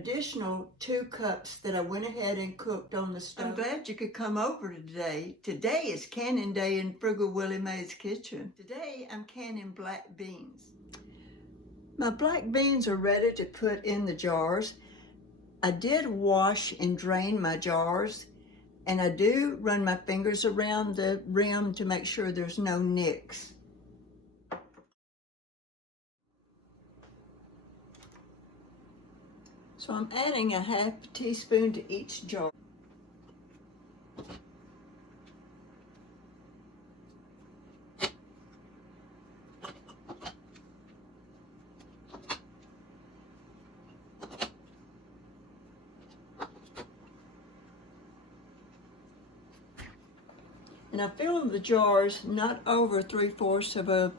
Additional 2 cups that I went ahead and cooked on the stove. I'm glad you could come over today. Today is canning day in Frugal Willie Mae's kitchen. Today I'm canning black beans. My black beans are ready to put in the jars. I did wash and drain my jars, and I do run my fingers around the rim to make sure there's no nicks. So I'm adding a half teaspoon to each jar. And I fill the jars not over 3/4 of a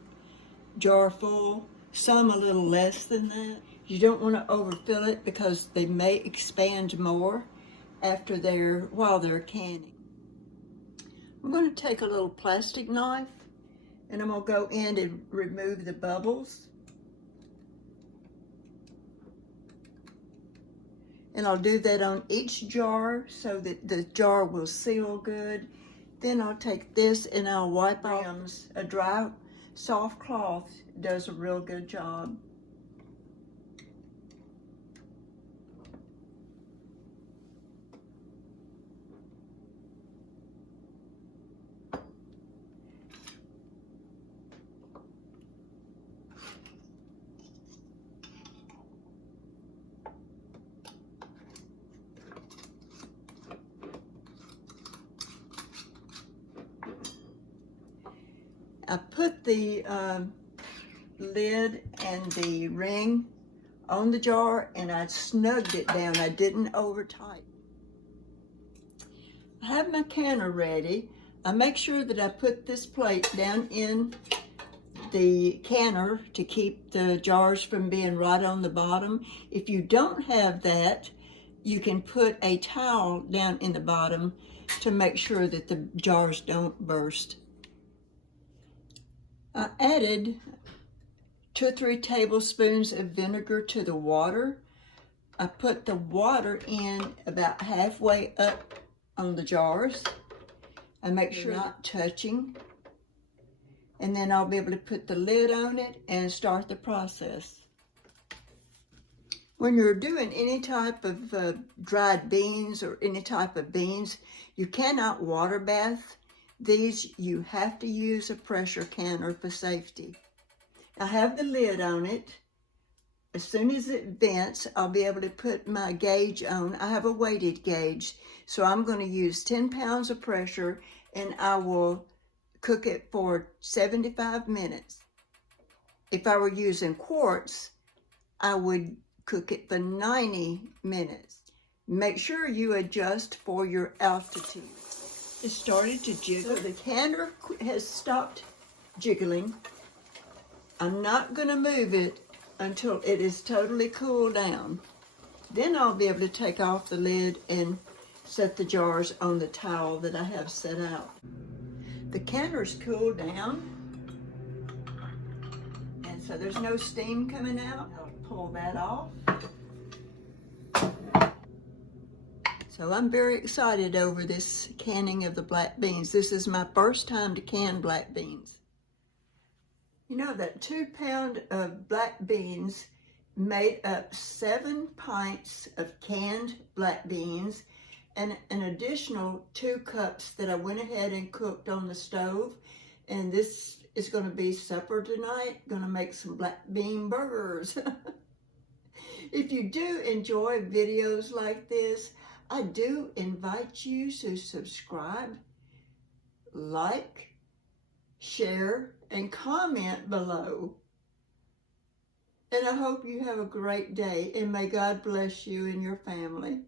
jar full, some a little less than that. You don't want to overfill it because they may expand more while they're canning. I'm going to take a little plastic knife and I'm going to go in and remove the bubbles. And I'll do that on each jar so that the jar will seal good. Then I'll take this and I'll wipe off. A dry, soft cloth does a real good job. I put the lid and the ring on the jar and I snugged it down. I didn't over tighten. I have my canner ready. I make sure that I put this plate down in the canner to keep the jars from being right on the bottom. If you don't have that, you can put a towel down in the bottom to make sure that the jars don't burst. I added 2 or 3 tablespoons of vinegar to the water. I put the water in about halfway up on the jars. I make sure not touching. And then I'll be able to put the lid on it and start the process. When you're doing any type of dried beans or any type of beans, you cannot water bath these. You have to use a pressure canner for safety. I have the lid on it. As soon as it vents, I'll be able to put my gauge on. I have a weighted gauge, so I'm going to use 10 pounds of pressure and I will cook it for 75 minutes. If I were using quarts, I would cook it for 90 minutes. Make sure you adjust for your altitude. It started to jiggle. So the canner has stopped jiggling. I'm not going to move it until it is totally cooled down. Then I'll be able to take off the lid and set the jars on the towel that I have set out. The canner's cooled down, and so there's no steam coming out. I'll pull that off. So I'm very excited over this canning of the black beans. This is my first time to can black beans. You know that 2 pounds of black beans made up 7 pints of canned black beans and an additional 2 cups that I went ahead and cooked on the stove. And this is going to be supper tonight. Going to make some black bean burgers. If you do enjoy videos like this, I do invite you to subscribe, like, share, and comment below. And I hope you have a great day, and may God bless you and your family.